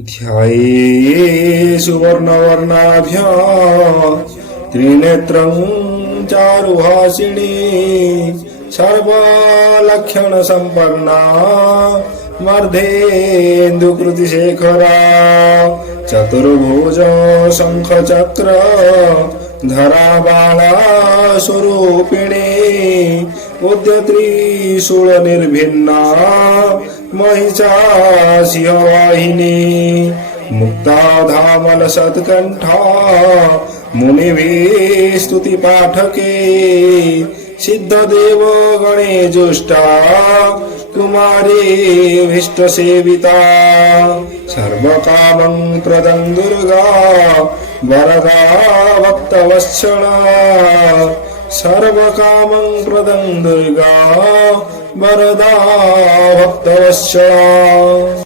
ध्याये सुवर्णवर्णाभ्यां त्रिनेत्रं चारुहासिनी सर्वलक्षणसम्पन्ना मर्धेन्दुकृतिशेखरा चतुर्भुज शङ्खचक्र धराबाला स्वरूपिणी उद्यत्रिशूलनिर्भिन्ना महिषासिंहवाहिनी मुक्ताधामलसत्कण्ठा मुनिभिः स्तुतिपाठके सिद्धदेव गणे जुष्टा कुमारी भीष्टसेविता सर्वकामं प्रदं दुर्गा वरदा भक्तवत्सला सर्वकामं प्रदं दुर्गा वरदा भक्तवत्सला।